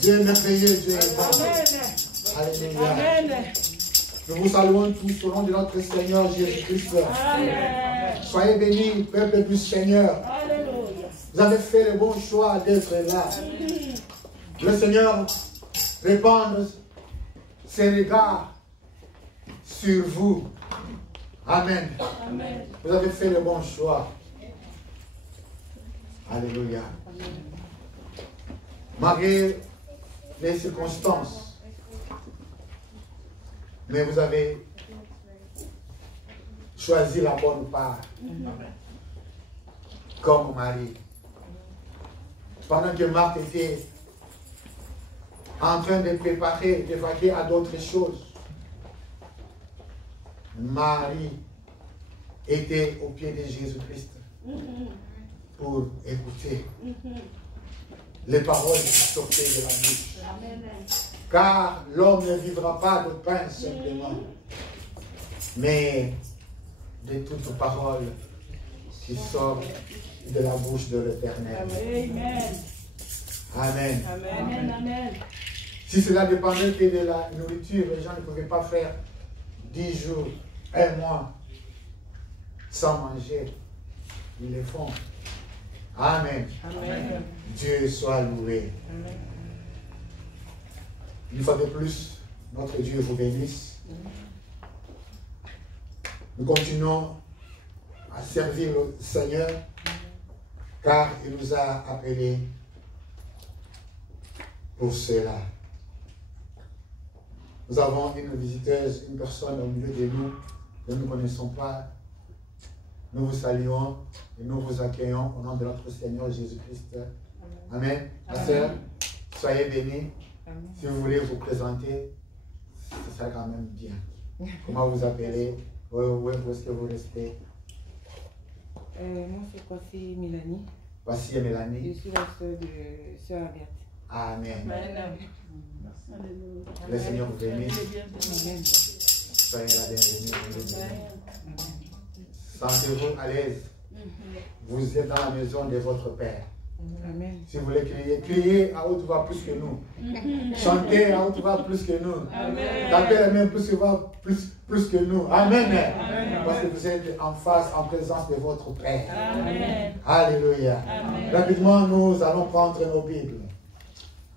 Dieu est merveilleux, Dieu est bon. Alléluia. Amen. Nous vous saluons tous au nom de notre Seigneur Jésus-Christ. Soyez bénis, peuple du Seigneur. Alléluia. Vous avez fait le bon choix d'être là. Le Seigneur répand ses regards sur vous. Amen. Amen. Vous avez fait le bon choix. Alléluia. Malgré les circonstances, mais vous avez choisi la bonne part. Comme Marie. Pendant que Marthe était en train de préparer, de vaquer à d'autres choses, Marie était au pied de Jésus-Christ pour écouter les paroles qui sortaient de la bouche. Car l'homme ne vivra pas de pain simplement, mais de toutes paroles qui sortent de la bouche de l'Éternel. Amen. Amen. Amen. Amen. Si cela dépendait que de la nourriture, les gens ne pouvaient pas faire 10 jours, 1 mois sans manger. Ils le font. Amen. Amen. Dieu soit loué. Amen. Une fois de plus, notre Dieu vous bénisse. Nous continuons à servir le Seigneur car il nous a appelés pour cela. Nous avons une visiteuse, une personne au milieu de nous que nous ne connaissons pas. Nous vous saluons et nous vous accueillons au nom de notre Seigneur Jésus-Christ. Amen. Ma sœur, soyez bénis. Amen. Si vous voulez vous présenter, ce sera quand même bien. Comment vous appelez? Où est-ce que vous restez? Moi, c'est Kwasi Mélanie. Kwasi Mélanie. Je suis la sœur de Sœur Agathe. Amen. Amen. Le Seigneur vous bénisse. Soyez la bienvenue. Sentez-vous à l'aise. Vous êtes dans la maison de votre Père. Amen. Si vous voulez crier, criez à haute voix plus que nous. Chantez à haute voix plus que nous. Tapez la main plus que nous. Amen. Amen. Parce que vous êtes en face, en présence de votre Père. Amen. Alléluia. Amen. Rapidement, nous allons prendre nos Bibles.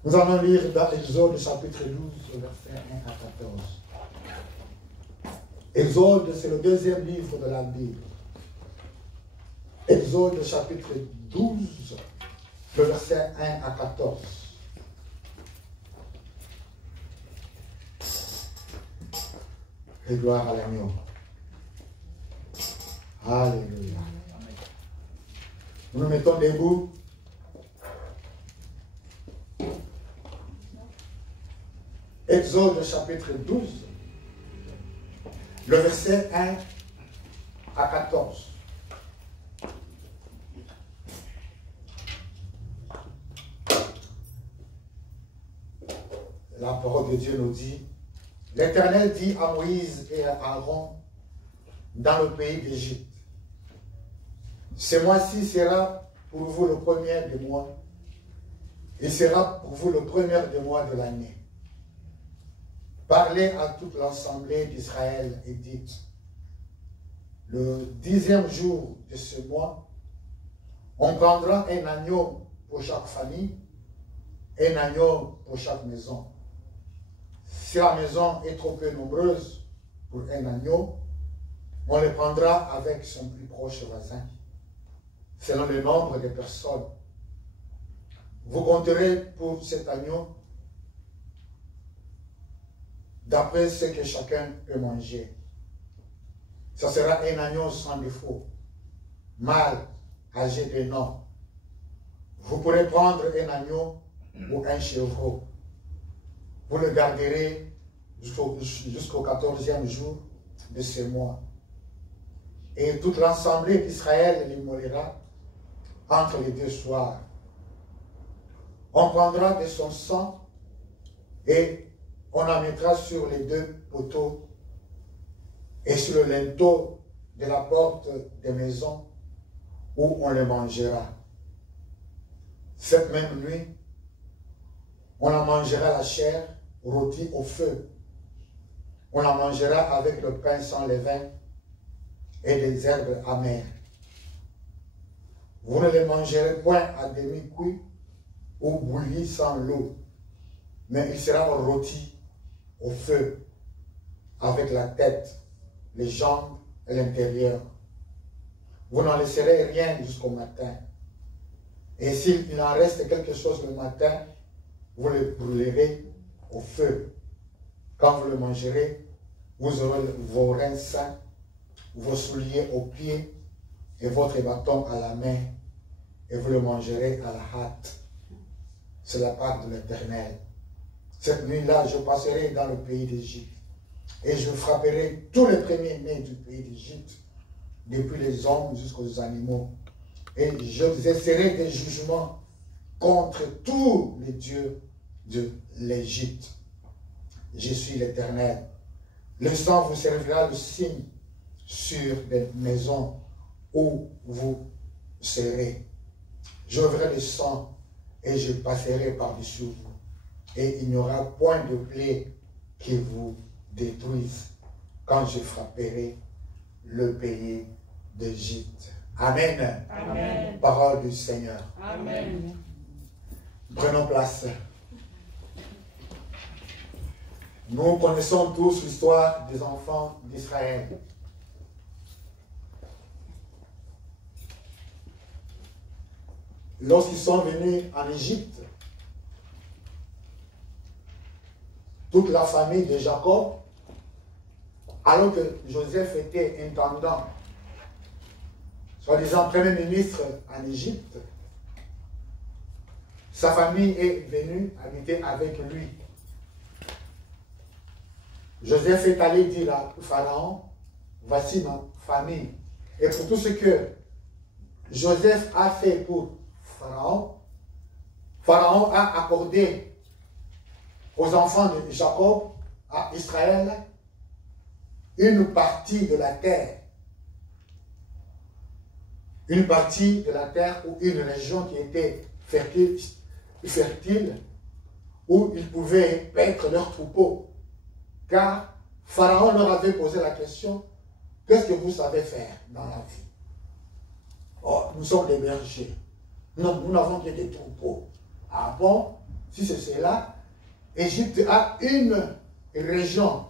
Nous allons lire dans Exode chapitre 12, verset 1 à 14. Exode, c'est le deuxième livre de la Bible. Exode chapitre 12, le verset 1 à 14. Et gloire à l'agneau. Alléluia. Nous nous mettons debout. Exode chapitre 12, le verset 1 à 14. La parole de Dieu nous dit, l'Éternel dit à Moïse et à Aaron dans le pays d'Égypte, ce mois-ci sera pour vous le premier des mois, et sera pour vous le premier des mois de l'année. Parlez à toute l'assemblée d'Israël et dites, le 10e jour de ce mois, on prendra un agneau pour chaque famille, un agneau pour chaque maison. Si la maison est trop peu nombreuse pour un agneau, on le prendra avec son plus proche voisin, selon le nombre de personnes. Vous compterez pour cet agneau d'après ce que chacun peut manger. Ce sera un agneau sans défaut, mâle, âgé d'1 an. Vous pourrez prendre un agneau ou un chevreau. Vous le garderez jusqu'au 14e jour de ce mois. Et toute l'assemblée d'Israël l'immolera entre les 2 soirs. On prendra de son sang et on en mettra sur les 2 poteaux et sur le linteau de la porte des maisons où on le mangera. Cette même nuit, On en mangera la chair rôtie au feu. On en mangera avec le pain sans levain et des herbes amères. Vous ne les mangerez point à demi-cuit ou bouillis sans l'eau, mais il sera rôti au feu avec la tête, les jambes et l'intérieur. Vous n'en laisserez rien jusqu'au matin. Et s'il en reste quelque chose le matin, vous le brûlerez au feu. Quand vous le mangerez, vous aurez vos reins sains, vos souliers aux pieds et votre bâton à la main, et vous le mangerez à la hâte. C'est la part de l'Éternel. Cette nuit-là, je passerai dans le pays d'Égypte, et je frapperai tous les premiers-nés du pays d'Égypte, depuis les hommes jusqu'aux animaux, et j'exercerai des jugements contre tous les dieux de l'Égypte. Je suis l'Éternel. Le sang vous servira de signe sur les maisons où vous serez. J'ouvrirai le sang et je passerai par-dessus vous. Et il n'y aura point de plaie qui vous détruise quand je frapperai le pays d'Égypte. Amen. Amen. Parole du Seigneur. Amen. Prenons place. Nous connaissons tous l'histoire des enfants d'Israël. Lorsqu'ils sont venus en Égypte, toute la famille de Jacob, alors que Joseph était intendant, soi-disant premier ministre en Égypte, sa famille est venue habiter avec lui. Joseph est allé dire à Pharaon, voici ma famille. Et pour tout ce que Joseph a fait pour Pharaon, Pharaon a accordé aux enfants de Jacob, à Israël, une partie de la terre. Une partie de la terre ou une région qui était fertile où ils pouvaient paître leurs troupeaux. Car Pharaon leur avait posé la question, qu'est-ce que vous savez faire dans la vie? Oh, nous sommes des bergers. Non, nous n'avons que des troupeaux. Ah bon? Si c'est cela, Égypte a une région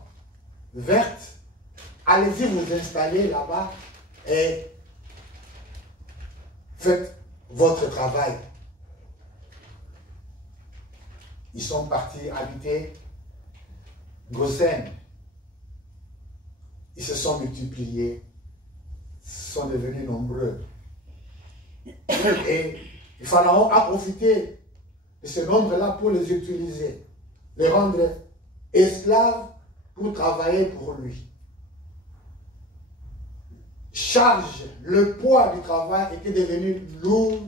verte. Allez-y vous installer là-bas et faites votre travail. Ils sont partis habiter Goshen. Ils se sont multipliés, sont devenus nombreux. Et le Pharaon a profité de ce nombre-là pour les utiliser, les rendre esclaves pour travailler pour lui. Charge, le poids du travail était devenu lourd,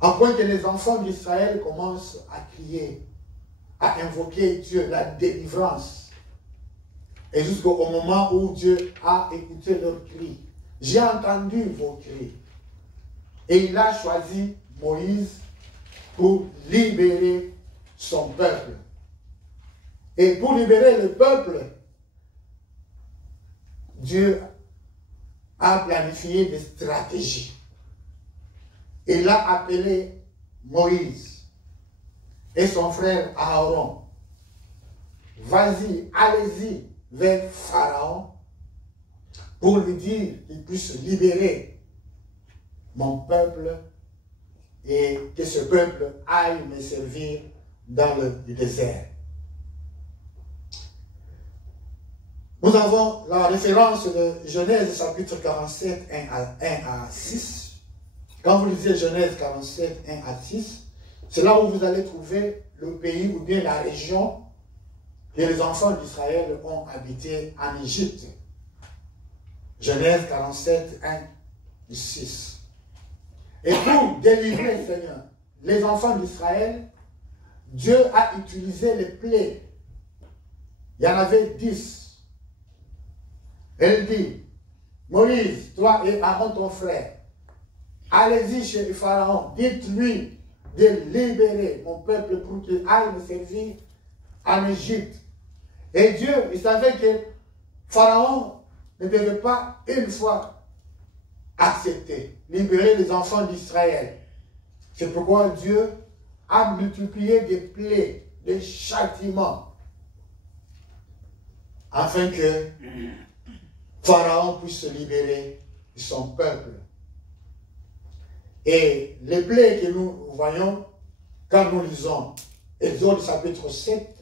à point que les enfants d'Israël commencent à crier, à invoquer Dieu, la délivrance. Et jusqu'au moment où Dieu a écouté leurs cris. J'ai entendu vos cris. Et il a choisi Moïse pour libérer son peuple. Et pour libérer le peuple, Dieu a planifié des stratégies. Il a appelé Moïse et son frère Aaron. Vas-y, allez-y vers Pharaon pour lui dire qu'il puisse libérer mon peuple et que ce peuple aille me servir dans le désert. Nous avons la référence de Genèse chapitre 47, 1 à 6. Quand vous lisez Genèse 47, 1 à 6, c'est là où vous allez trouver le pays ou bien la région que les enfants d'Israël ont habité en Égypte. Genèse 47, 1 et 6. Et pour délivrer, Seigneur, les enfants d'Israël, Dieu a utilisé les plaies. Il y en avait 10. Elle dit, Moïse, toi et Aaron ton frère, allez-y chez le Pharaon, dites-lui, de libérer mon peuple pour qu'il aille me servir en Égypte. Et Dieu, il savait que Pharaon ne devait pas une fois accepter, libérer les enfants d'Israël. C'est pourquoi Dieu a multiplié des plaies, des châtiments, afin que Pharaon puisse se libérer de son peuple. Et les plaies que nous voyons quand nous lisons Exode chapitre 7,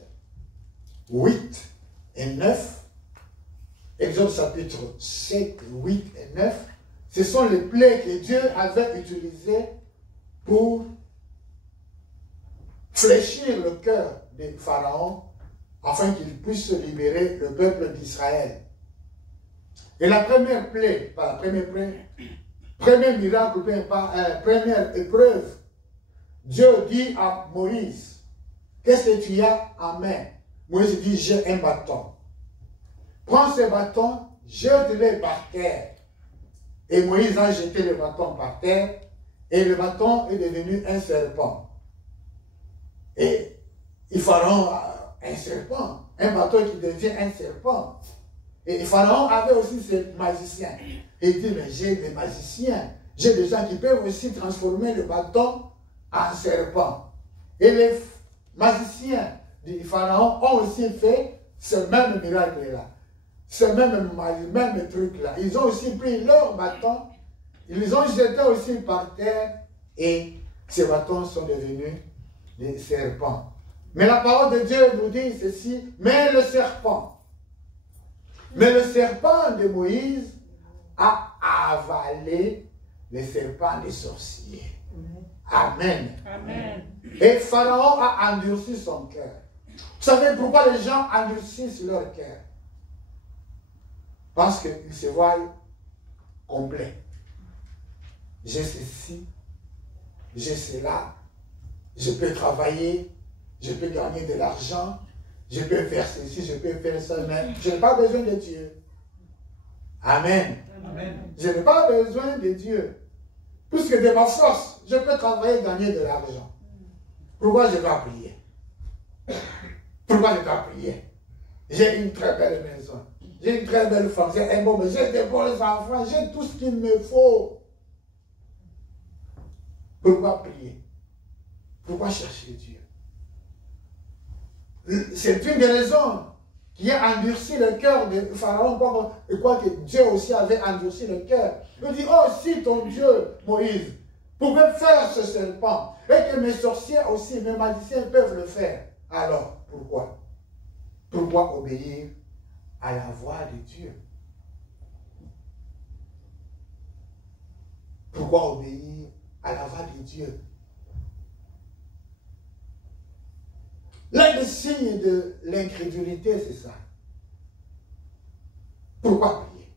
8 et 9, Exode chapitre 7, 8 et 9, ce sont les plaies que Dieu avait utilisées pour fléchir le cœur de Pharaon afin qu'il puisse libérer le peuple d'Israël. Et la première plaie, pas la première plaie, premier miracle, première épreuve, Dieu dit à Moïse, qu'est-ce que tu as en main? Moïse dit, j'ai un bâton. Prends ce bâton, jette-le par terre. Et Moïse a jeté le bâton par terre, et le bâton est devenu un serpent. Et Pharaon a un serpent, un bâton qui devient un serpent. Et Pharaon avait aussi ses magiciens. Et il dit, mais j'ai des magiciens, j'ai des gens qui peuvent aussi transformer le bâton en serpent. Et les magiciens du Pharaon ont aussi fait ce même miracle-là. Ce même truc-là. Ils ont aussi pris leur bâton, ils les ont jetés aussi par terre, et ces bâtons sont devenus des serpents. Mais la parole de Dieu nous dit ceci, mais le serpent de Moïse a avalé les serpents des sorciers. Amen. Amen. Et Pharaon a endurci son cœur. Vous savez pourquoi les gens endurcissent leur cœur? Parce qu'ils se voient complets. J'ai ceci, j'ai cela, je peux travailler, je peux gagner de l'argent, je peux faire ceci, je peux faire ça, mais je n'ai pas besoin de Dieu. Amen. Amen. Je n'ai pas besoin de Dieu. Puisque de ma force, je peux travailler et gagner de l'argent. Pourquoi je dois prier? Pourquoi je dois prier? J'ai une très belle maison. J'ai une très belle femme. J'ai un bon, mais j'ai des bons enfants. J'ai tout ce qu'il me faut. Pourquoi prier? Pourquoi chercher Dieu? C'est une des raisons qui a endurci le cœur de Pharaon, et quoi que Dieu aussi avait endurci le cœur. Il dit, oh, si ton Dieu, Moïse, pouvait faire ce serpent, et que mes sorciers aussi, mes magiciens peuvent le faire, alors pourquoi? Pourquoi obéir à la voix de Dieu? Pourquoi obéir à la voix de Dieu? L'un des signes de l'incrédulité, c'est ça. Pourquoi prier?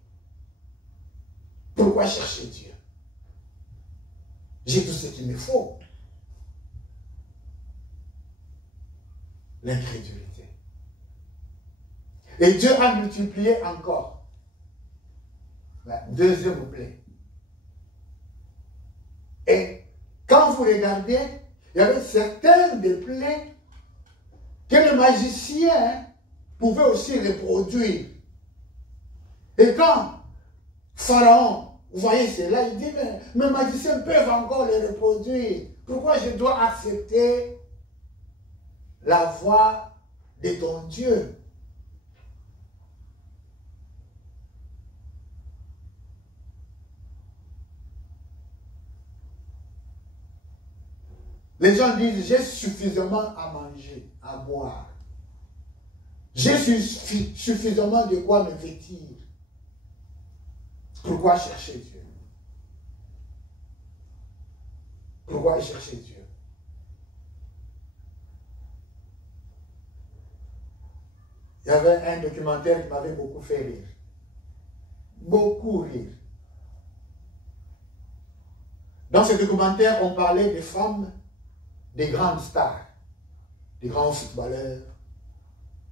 Pourquoi chercher Dieu? J'ai tout ce qu'il me faut. L'incrédulité. Et Dieu a multiplié encore. La deuxième plaie. Et quand vous regardez, il y avait certaines des plaies que les magiciens pouvaient aussi reproduire. Et quand Pharaon, vous voyez cela, il dit, mais mes magiciens peuvent encore les reproduire. Pourquoi je dois accepter la voix de ton Dieu? Les gens disent, j'ai suffisamment à manger, à boire. J'ai suffisamment de quoi me vêtir. Pourquoi chercher Dieu? Pourquoi chercher Dieu? Il y avait un documentaire qui m'avait beaucoup fait rire. Beaucoup rire. Dans ce documentaire, on parlait des femmes, des grandes stars, des grands footballeurs,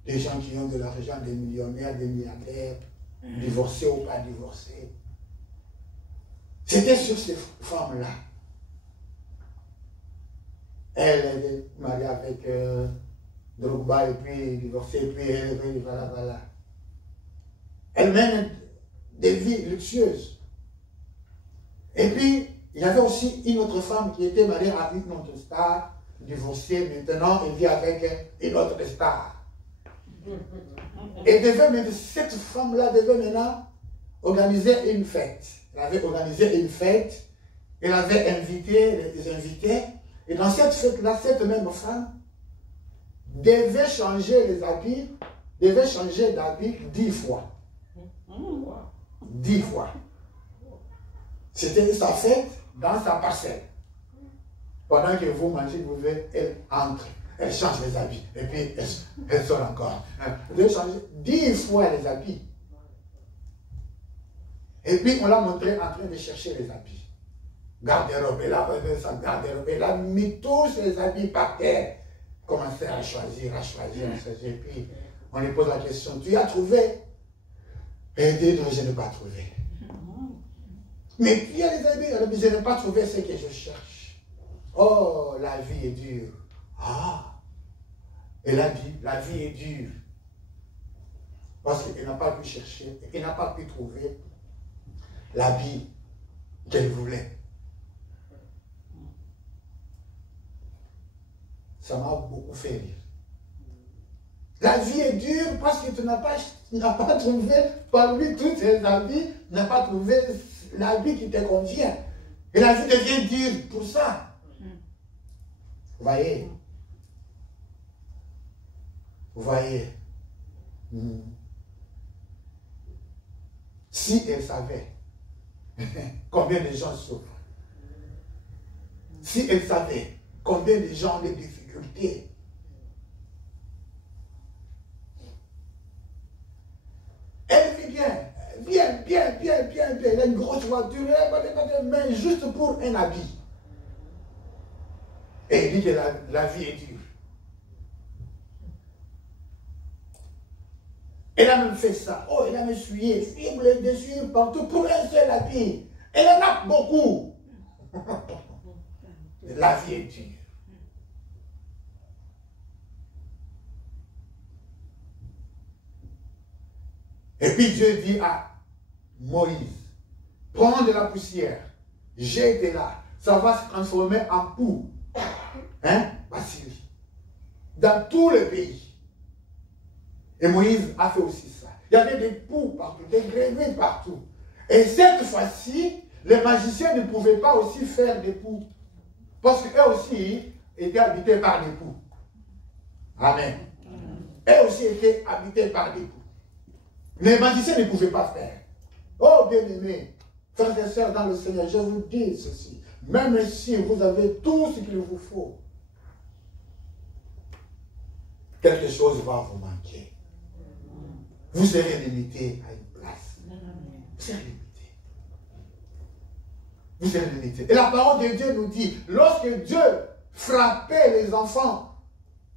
des gens qui ont de l'argent, des millionnaires, des milliardaires, divorcés ou pas divorcés. C'était sur ces femmes-là. Elle est mariée avec Drogba et puis divorcée, et puis elle, voilà. Elle mène des vies luxueuses. Et puis, il y avait aussi une autre femme qui était mariée à une autre star, divorcée, maintenant elle vit avec une autre star. Et cette femme-là devait maintenant organiser une fête. Elle avait organisé une fête, elle avait invité des invités, et dans cette fête-là, cette même femme devait changer les habits, devait changer d'habit 10 fois. 10 fois. C'était sa fête dans sa parcelle. Pendant que vous mangez, vous verrez, elle entre, elle change les habits, et puis elle sort encore. Elle devait changer 10 fois les habits. Et puis on l'a montré en train de chercher les habits. Garde-robe, elle a remis sa garde-robe, elle a mis tous les habits par terre. Commencer à choisir, et puis on lui pose la question, tu as trouvé? Et elle dit, non, je n'ai pas trouvé. Mais puis il y a les habits, elle dit, je n'ai pas trouvé ce que je cherche. Oh, la vie est dure. Ah, elle a dit, la vie est dure. Parce qu'elle n'a pas pu chercher, elle n'a pas pu trouver l'habit qu'elle voulait. Ça m'a beaucoup fait rire. La vie est dure parce que tu n'as pas trouvé parmi tous ces habits, tu n'as pas trouvé l'habit qui te convient. Et la vie devient dure pour ça. Vous voyez? Vous voyez? Si elle savait combien de gens souffrent, si elle savait combien de gens ont des difficultés, elle vit bien, elle a une grosse voiture, mais juste pour un habit. Et elle dit que la vie est dure. Elle a même fait ça. Oh, elle a même essuyé, fibre les déchirures partout pour un seul habit. Elle en a beaucoup. La vie est dure. Et puis Dieu dit à Moïse, prends de la poussière, jette-la, ça va se transformer en poux. Hein? Bacilli. Dans tout le pays. Et Moïse a fait aussi ça. Il y avait des poux partout, des grenouilles partout. Et cette fois-ci, les magiciens ne pouvaient pas aussi faire des poux. Parce qu'eux aussi étaient habités par des poux. Amen. Eux aussi étaient habités par des poux. Les magiciens ne pouvaient pas faire. Oh bien-aimés, frères et sœurs dans le Seigneur, je vous dis ceci. Même si vous avez tout ce qu'il vous faut, quelque chose va vous manquer. Vous serez limité à une place. Vous serez limité. Vous serez limité. Et la parole de Dieu nous dit, lorsque Dieu frappait les enfants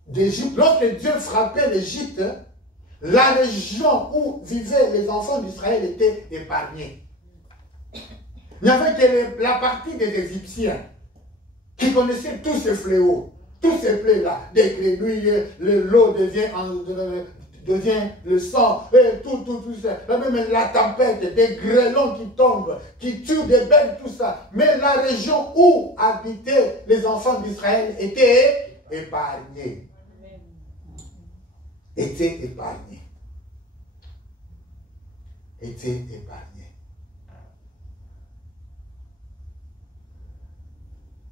d'Égypte, lorsque Dieu frappait l'Égypte, la région où vivaient les enfants d'Israël était épargnée. Il n'y avait que la partie des Égyptiens qui connaissaient tous ces fléaux, tous ces plaies-là, des grenouilles, l'eau devient le sang, et tout ça. Même la tempête, des grêlons qui tombent, qui tuent des bêtes, tout ça. Mais la région où habitaient les enfants d'Israël était épargnée. Était épargnée. Était épargnée.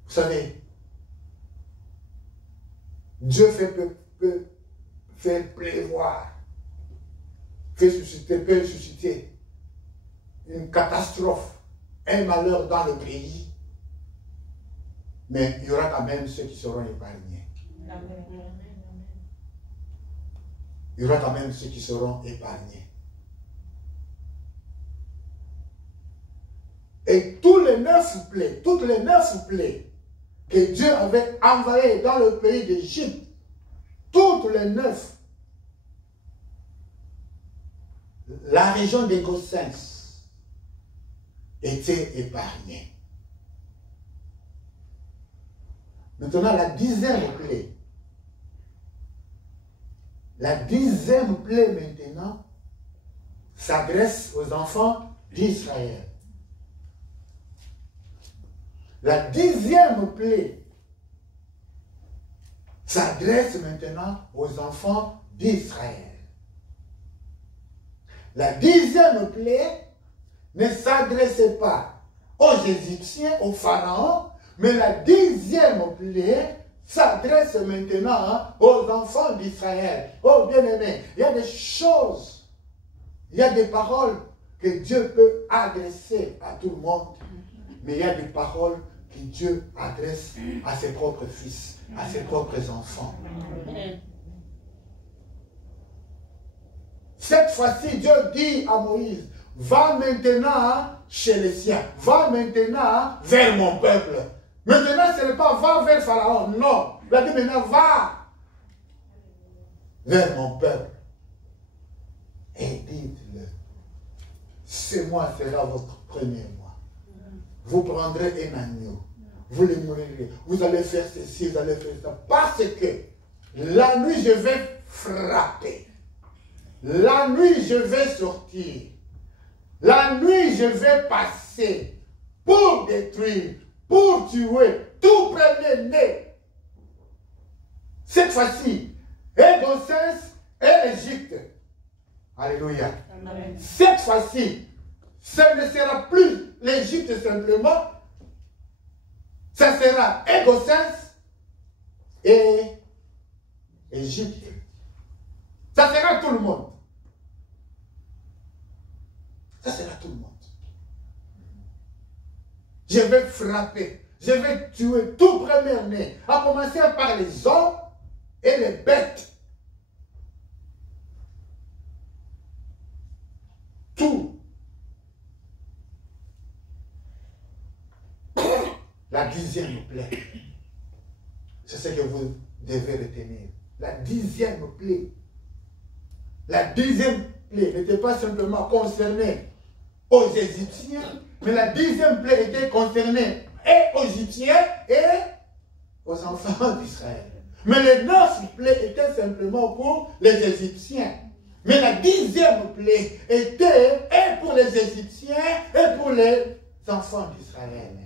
Vous savez, Dieu peut faire pleuvoir, peut susciter une catastrophe, un malheur dans le pays, mais il y aura quand même ceux qui seront épargnés. Amen. Il y aura quand même ceux qui seront épargnés. Et toutes les 9 plaies que Dieu avait envoyées dans le pays d'Égypte, toutes les 9, la région des Gossens était épargnée. Maintenant, la 10e plaie. La 10e plaie maintenant s'adresse aux enfants d'Israël. La 10e plaie s'adresse maintenant aux enfants d'Israël. La 10e plaie ne s'adressait pas aux Égyptiens, aux pharaons, mais la 10e plaie s'adresse maintenant aux enfants d'Israël. Oh bien-aimés, il y a des choses, il y a des paroles que Dieu peut adresser à tout le monde, mais il y a des paroles que Dieu adresse à ses propres fils, à ses propres enfants. Cette fois-ci, Dieu dit à Moïse, va maintenant chez les siens, va maintenant vers mon peuple. Maintenant, ce n'est pas va vers Pharaon, non. Il a dit maintenant, va vers mon peuple. Et dites-le, ce mois sera votre premier mois. Vous prendrez un agneau, vous le mourrez, vous allez faire ceci, vous allez faire ça. Parce que la nuit, je vais frapper. La nuit, je vais sortir. La nuit, je vais passer pour détruire, pour tuer tout premier-né. Cette fois-ci, et Gosens et Égypte. Alléluia. Amen. Cette fois-ci, ce ne sera plus l'Égypte simplement. Ça sera et Gosens et Égypte. Ça sera tout le monde. Ça sera tout le monde. Je vais frapper, je vais tuer tout premier-né, à commencer par les hommes et les bêtes. Tout. La 10e plaie. C'est ce que vous devez retenir. La 10e plaie. La 10e plaie n'était pas simplement concernée aux Égyptiens, mais la 10e plaie était concernée et aux Égyptiens et aux enfants d'Israël. Mais les 9 plaies étaient simplement pour les Égyptiens. Mais la 10e plaie était et pour les Égyptiens et pour les enfants d'Israël.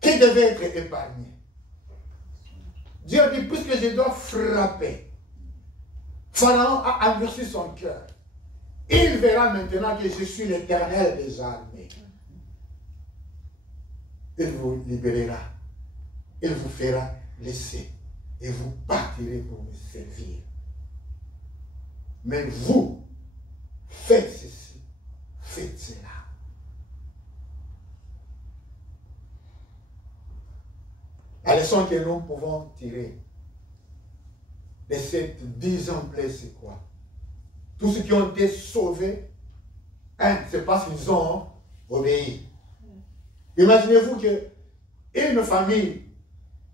Qui devait être épargné? Dieu dit, puisque je dois frapper, Pharaon a endurci son cœur. Il verra maintenant que je suis l'Éternel des armées. Il vous libérera. Il vous fera laisser. Et vous partirez pour me servir. Mais vous, faites ceci, faites cela. La leçon que nous pouvons tirer de cette 10e plaie, c'est quoi? Tous ceux qui ont été sauvés, c'est parce qu'ils ont obéi. Imaginez-vous qu'une famille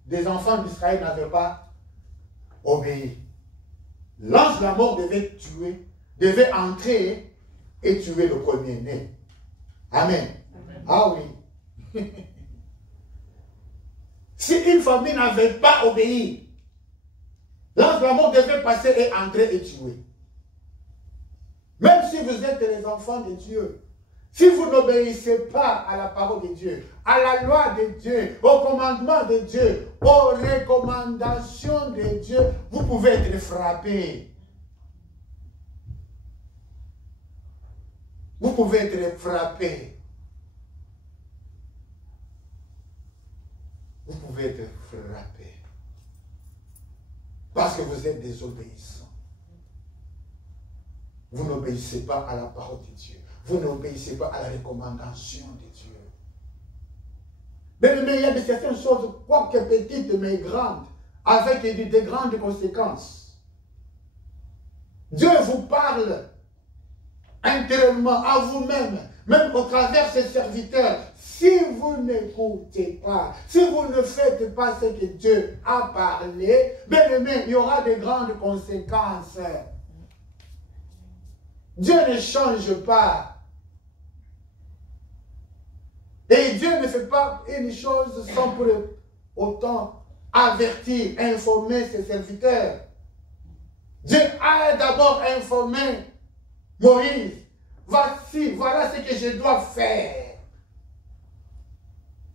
des enfants d'Israël n'avait pas obéi. L'ange de la mort devait tuer, devait entrer et tuer le premier-né. Amen. Amen. Ah oui. Si une famille n'avait pas obéi, l'ange de la mort devait passer et entrer et tuer. Même si vous êtes les enfants de Dieu, si vous n'obéissez pas à la parole de Dieu, à la loi de Dieu, au commandement de Dieu, aux recommandations de Dieu, vous pouvez être frappé. Vous pouvez être frappé. Vous pouvez être frappé. Parce que vous êtes désobéissants. Vous n'obéissez pas à la parole de Dieu. Vous n'obéissez pas à la recommandation de Dieu. Mais il y a certaines choses, quoique petites mais grandes, avec des grandes conséquences. Dieu vous parle intérieurement à vous-même, même au travers de ses serviteurs. Si vous n'écoutez pas, si vous ne faites pas ce que Dieu a parlé, bien-aimé, il y aura de grandes conséquences. Dieu ne change pas. Et Dieu ne fait pas une chose sans pour autant avertir, informer ses serviteurs. Dieu a d'abord informé Moïse. Voici, voilà ce que je dois faire.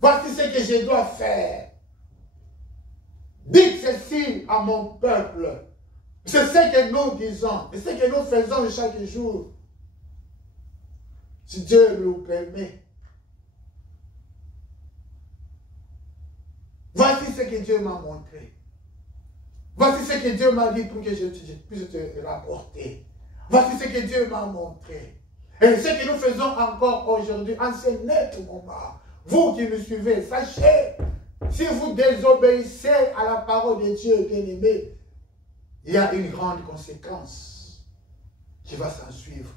Voici ce que je dois faire. Dites ceci à mon peuple. C'est ce que nous disons, c'est ce que nous faisons chaque jour. Si Dieu nous permet. Voici ce que Dieu m'a montré. Voici ce que Dieu m'a dit pour que je puisse te rapporter. Voici ce que Dieu m'a montré. Et ce que nous faisons encore aujourd'hui, en ce net moment, vous qui nous suivez, sachez, si vous désobéissez à la parole de Dieu, bien-aimé, il y a une grande conséquence qui va s'en suivre.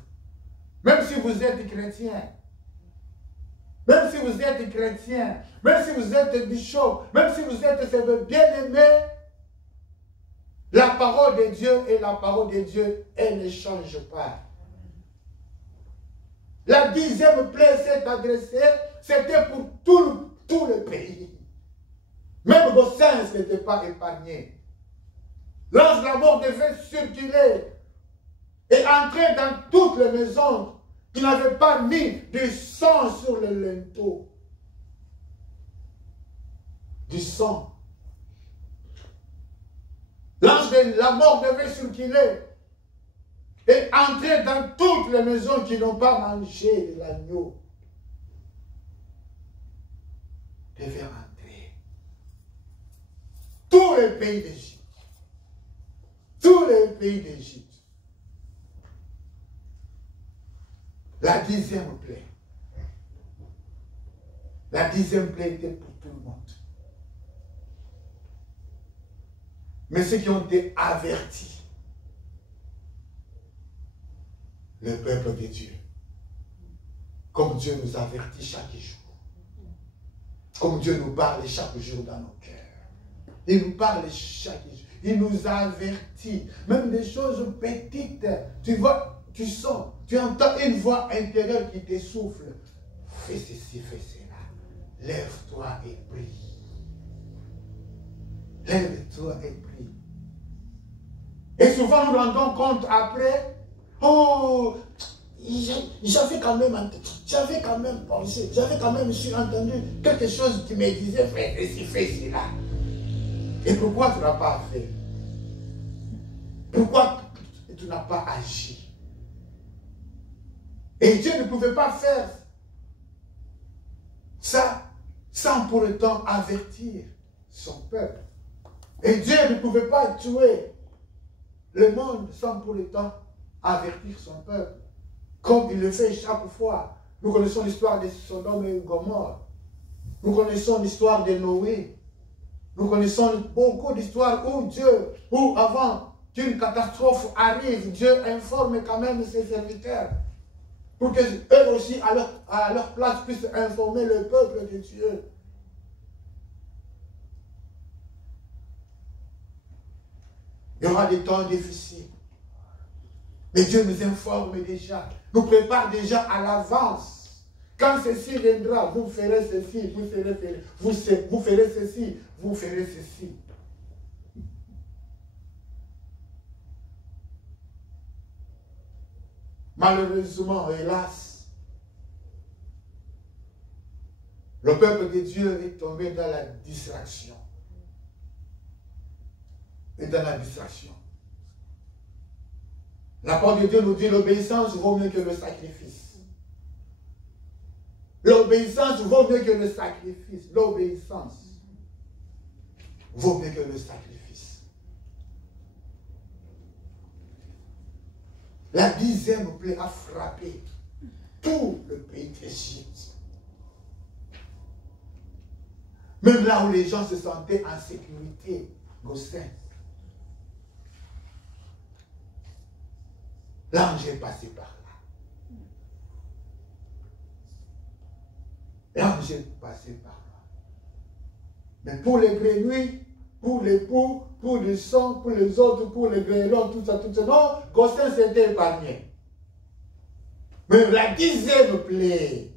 Même si vous êtes chrétien, même si vous êtes chrétien, même si vous êtes bishop, même si vous êtes bien-aimé, la parole de Dieu est la parole de Dieu, elle ne change pas. La 10e plaie s'est adressée, c'était pour tout le pays. Même Gossens n'était pas épargné. L'ange de la mort devait circuler et entrer dans toutes les maisons qui n'avaient pas mis du sang sur le linteau. Du sang. L'ange de la mort devait circuler et entrer dans toutes les maisons qui n'ont pas mangé de l'agneau. Devait entrer. Tous les pays d'Égypte. Tous les pays d'Égypte. La 10e plaie. La 10e plaie était pour tout le monde. Mais ceux qui ont été avertis, le peuple de Dieu, comme Dieu nous avertit chaque jour, comme Dieu nous parle chaque jour dans nos cœurs. Il nous parle chaque jour. Il nous avertit. Même des choses petites. Tu vois, tu sens, tu entends une voix intérieure qui t'essouffle. Fais ceci, fais cela. Lève-toi et prie. Lève-toi et prie. Et souvent nous nous rendons compte après, oh, j'avais quand même pensé, j'avais quand même entendu quelque chose qui me disait, fais ceci, fais cela. Et pourquoi tu n'as pas fait? Pourquoi tu n'as pas agi? Et Dieu ne pouvait pas faire ça sans pour autant avertir son peuple. Et Dieu ne pouvait pas tuer le monde sans pour autant avertir son peuple. Comme il le fait chaque fois. Nous connaissons l'histoire de Sodome et Gomorrhe. Nous connaissons l'histoire de Noé. Nous connaissons beaucoup d'histoires où avant qu'une catastrophe arrive, Dieu informe quand même ses serviteurs. Pour qu'eux aussi, à leur place, puissent informer le peuple de Dieu. Il y aura des temps difficiles. Mais Dieu nous informe déjà, nous prépare déjà à l'avance. Quand ceci viendra, vous ferez ceci, vous ferez ceci, vous ferez ceci. Malheureusement, hélas, le peuple de Dieu est tombé dans la distraction. Et dans la distraction. La parole de Dieu nous dit l'obéissance vaut mieux que le sacrifice. L'obéissance vaut mieux que le sacrifice. L'obéissance vaut mieux que le sacrifice. La 10e plaie a frappé tout le pays d'Égypte. Même là où les gens se sentaient en sécurité, Gossens. L'ange est passé par là. L'ange est passé par là. Mais pour les grenouilles, pour les poux, pour le sang, pour les autres, pour les grêlons, tout ça, non, Gossens était épargné. Mais la 10e plaie,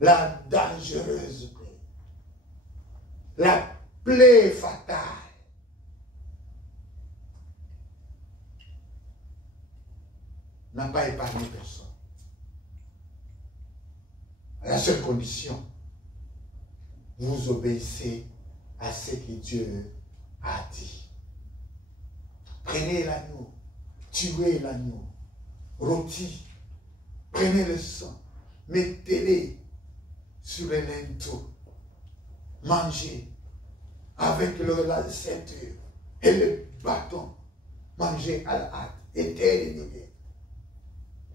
la dangereuse plaie, la plaie fatale. N'a pas épargné personne. À la seule condition, vous obéissez à ce que Dieu a dit. Prenez l'agneau, tuez l'agneau, rôti, prenez le sang, mettez-les sur les linteaux, mangez avec la ceinture et le bâton, mangez à la hâte, éternellement,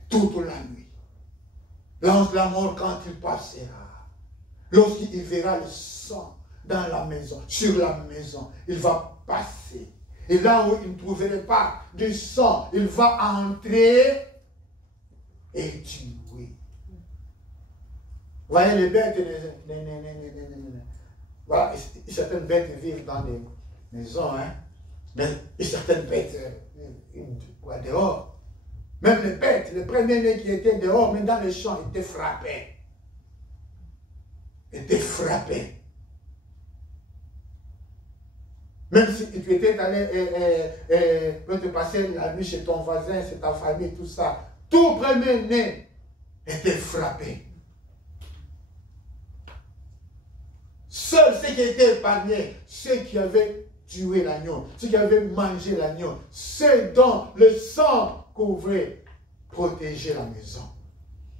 toute la nuit. L'ange de la mort, quand il passera, lorsqu'il verra le sang dans la maison, sur la maison, il va passer. Et là où il ne trouverait pas du sang, il va entrer et tuer. Vous voyez, les bêtes, voilà, certaines bêtes vivent dans des maisons, hein, mais certaines bêtes dehors. Même les bêtes, les premiers-nés qui étaient dehors, mais dans les champs, étaient frappés. Étaient frappés. Même si tu étais allé pour te passer la nuit chez ton voisin, chez ta famille, tout ça, tout premier-né était frappé. Seuls ceux qui étaient épargnés, ceux qui avaient tué l'agneau, ceux qui avaient mangé l'agneau, ceux dont le sang couvrait, protéger la maison,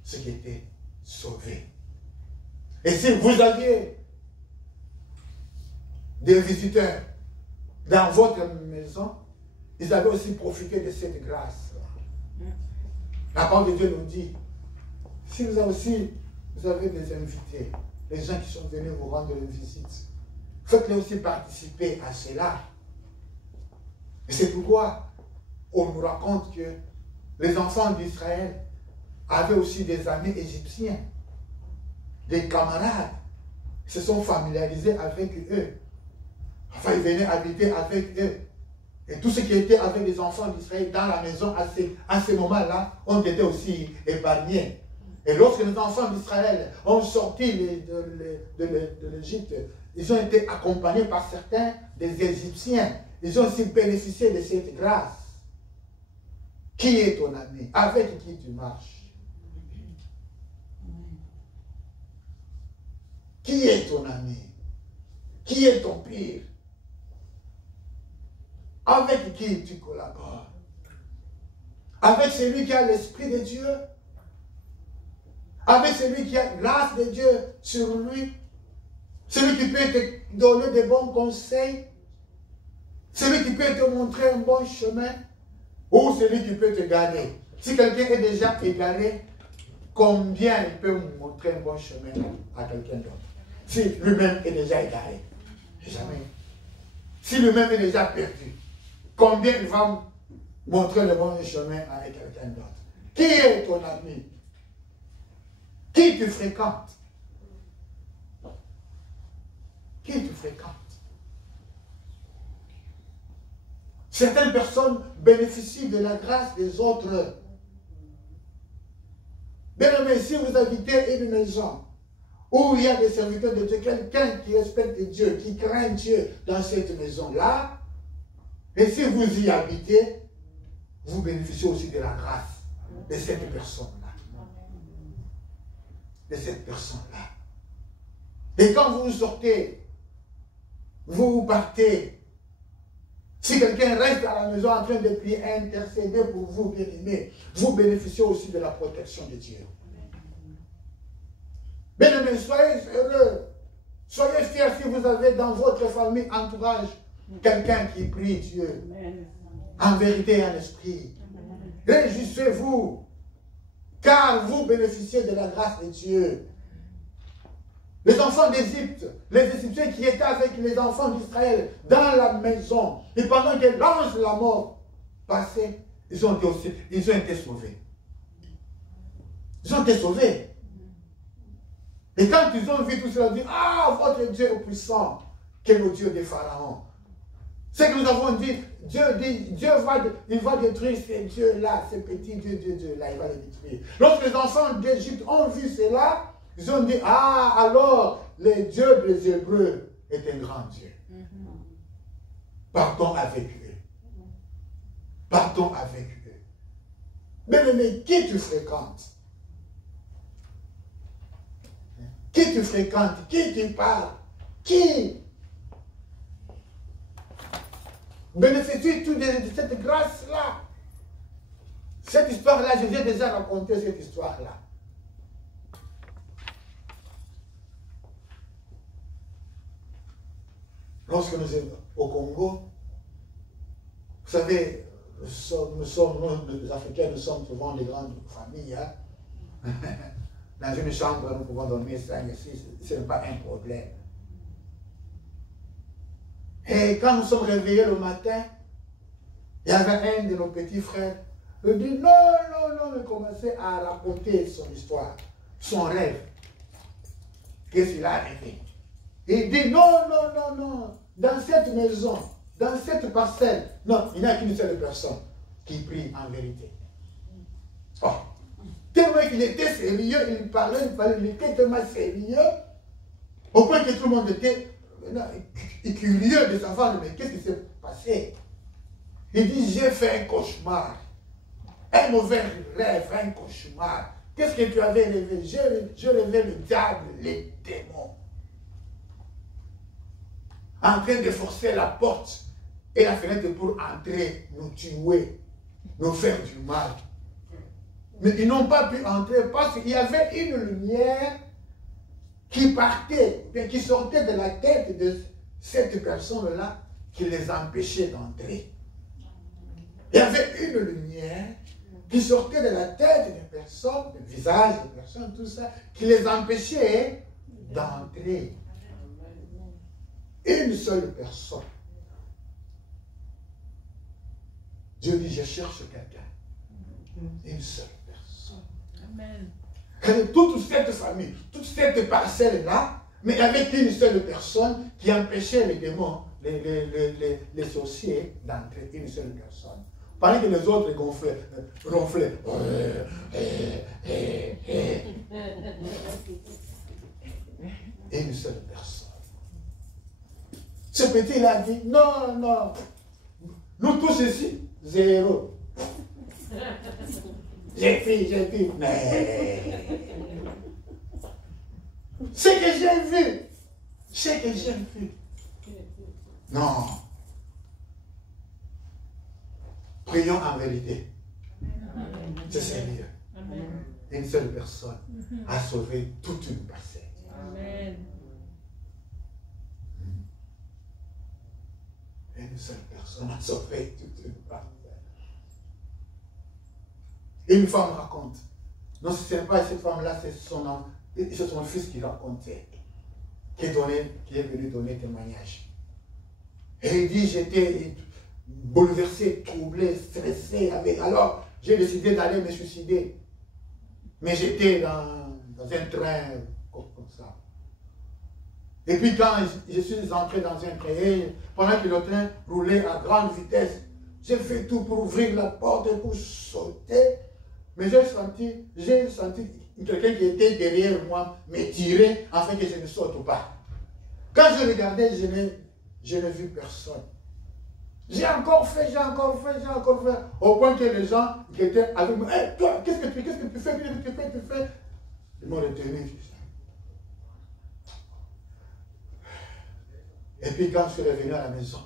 ceux qui étaient sauvés. Et si vous aviez des visiteurs dans votre maison, ils avaient aussi profité de cette grâce. La parole de Dieu nous dit, si vous avez des invités, les gens qui sont venus vous rendre une visite, faites-les aussi participer à cela. Et c'est pourquoi on nous raconte que les enfants d'Israël avaient aussi des amis égyptiens, des camarades, ils se sont familiarisés avec eux. Enfin, ils venaient habiter avec eux. Et tous ceux qui étaient avec les enfants d'Israël dans la maison à ce moment-là ont été aussi épargnés. Et lorsque les enfants d'Israël ont sorti de l'Égypte, ils ont été accompagnés par certains des Égyptiens. Ils ont aussi bénéficié de cette grâce. Qui est ton ami? Avec qui tu marches? Qui est ton ami? Qui est ton pire? Avec qui tu collabores? Avec celui qui a l'Esprit de Dieu? Avec celui qui a grâce de Dieu sur lui? Celui qui peut te donner de bons conseils? Celui qui peut te montrer un bon chemin? Ou celui qui peut te garder? Si quelqu'un est déjà égaré, combien il peut montrer un bon chemin à quelqu'un d'autre? Si lui-même est déjà égaré? Jamais. Si lui-même est déjà perdu, combien il va montrer le bon chemin à quelqu'un d'autre? Qui est ton ami? Qui tu fréquentes? Qui tu fréquentes? Certaines personnes bénéficient de la grâce des autres. Bien aimé, si vous habitez une maison où il y a des serviteurs de Dieu, quelqu'un qui respecte Dieu, qui craint Dieu dans cette maison-là, et si vous y habitez, vous bénéficiez aussi de la grâce de cette personne-là. De cette personne-là. Et quand vous sortez, vous partez, si quelqu'un reste à la maison en train de prier, intercéder pour vous, bien-aimés, vous bénéficiez aussi de la protection de Dieu. Bien-aimés, soyez heureux. Soyez fiers si vous avez dans votre famille, entourage, quelqu'un qui prie Dieu. En vérité et en esprit. Réjouissez-vous, car vous bénéficiez de la grâce de Dieu. Les enfants d'Égypte, les Égyptiens qui étaient avec les enfants d'Israël dans la maison, et pendant que l'ange de la mort passait, ils ont été sauvés. Ils ont été sauvés. Et quand ils ont vu tout cela, ils ont dit, ah, votre Dieu est puissant, que le Dieu des pharaons. C'est que nous avons dit, il va détruire ces dieux-là, ces petits dieux-là, il va les détruire. Lorsque les enfants d'Égypte ont vu cela, Ils ont dit, ah, alors, le Dieu des Hébreux est un grand Dieu. Partons avec eux. Partons avec eux. Mais qui tu fréquentes? Qui tu fréquentes? Qui tu parles? Qui bénéficie tout de cette grâce-là? Cette histoire-là, je vous ai déjà raconté cette histoire-là. Lorsque nous sommes au Congo, vous savez, nous, les Africains, nous sommes souvent des grandes familles. Hein? Dans une chambre, nous pouvons dormir 5 et 6, ce n'est pas un problème. Et quand nous sommes réveillés le matin, il y avait un de nos petits frères qui dit non, il commençait à raconter son histoire, son rêve. Qu'est-ce qu'il a rêvé? Il dit non, dans cette maison, dans cette parcelle, non, il n'y a qu'une seule personne qui prie en vérité. Oh. Tellement qu'il était sérieux, il parlait, il était tellement sérieux, au point que tout le monde était curieux de savoir, mais qu'est-ce qui s'est passé? Il dit, j'ai fait un cauchemar, un mauvais rêve, un cauchemar. Qu'est-ce que tu avais rêvé? J'ai rêvé le diable, les démons, en train de forcer la porte et la fenêtre pour entrer, nous tuer, nous faire du mal. Mais ils n'ont pas pu entrer parce qu'il y avait une lumière qui partait, qui sortait de la tête de cette personne-là qui les empêchait d'entrer. Il y avait une lumière qui sortait de la tête des personnes, du visage des personnes, tout ça, qui les empêchait d'entrer. Une seule personne. Dieu dit, je cherche quelqu'un. Une seule personne. Amen. Toute cette famille, toute cette parcelle-là, mais avec une seule personne qui empêchait les démons, les sorciers d'entrer. Une seule personne. Pendant que les autres ronflaient. Une seule personne. Ce petit-là dit, non, nous tous ici, 0. J'ai pris, mais ce que j'ai vu, non. Prions en vérité. C'est sérieux. Une seule personne a sauvé toute une parcelle. Amen. Une seule personne a sauvé toute une parcelle. Et une femme raconte. Non, ce n'est pas cette femme-là, c'est son fils qui racontait, qui est venu donner témoignage. Et il dit, j'étais bouleversé, troublé, stressé. Alors, j'ai décidé d'aller me suicider. Mais j'étais dans un train comme ça. Et puis quand je suis entré dans un train, pendant que le train roulait à grande vitesse, j'ai fait tout pour ouvrir la porte et pour sauter. Mais j'ai senti quelqu'un qui était derrière moi me tirer afin que je ne saute pas. Quand je regardais, je n'ai vu personne. J'ai encore fait. Au point que les gens qui étaient avec moi, hey, toi, qu'est-ce que tu fais? Ils m'ont retenu. Et puis quand je suis revenu à la maison,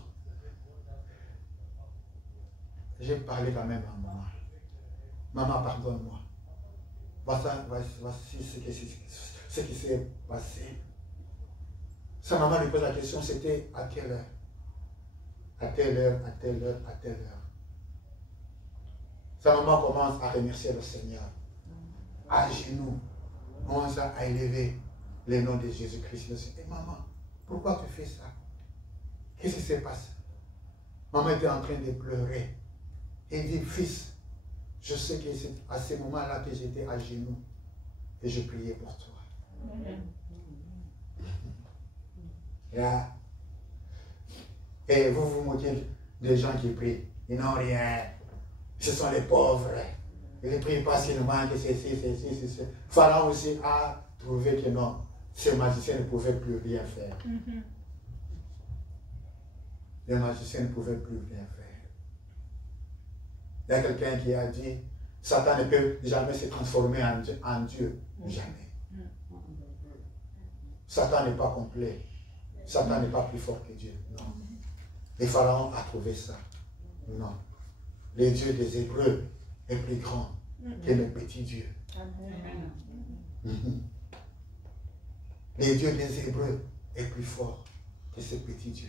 j'ai parlé quand même à maman. Maman, pardonne-moi. Voici ce qui s'est passé. Sa maman lui pose la question, c'était à quelle heure? À telle heure. Sa maman commence à remercier le Seigneur. À genoux, commence à élever le nom de Jésus-Christ. Et maman, pourquoi tu fais ça? Qu'est-ce qui s'est passé? Maman était en train de pleurer. Et il dit, fils, je sais que c'est à ce moment-là que j'étais à genoux et je priais pour toi. Et vous vous moquez des gens qui prient. Ils n'ont rien. Ce sont les pauvres. Ils ne prient pas seulement que c'est. Pharaon aussi a trouvé que non, ces magiciens ne pouvaient plus rien faire. Les magiciens ne pouvaient plus rien faire. Il y a quelqu'un qui a dit, Satan ne peut jamais se transformer en Dieu. Jamais. Satan n'est pas complet. Satan n'est pas plus fort que Dieu. Non. Les pharaons a trouvé ça. Non. Le Dieu des Hébreux est plus grand que le petit Dieu. Le Dieu des Hébreux est plus fort que ce petit Dieu.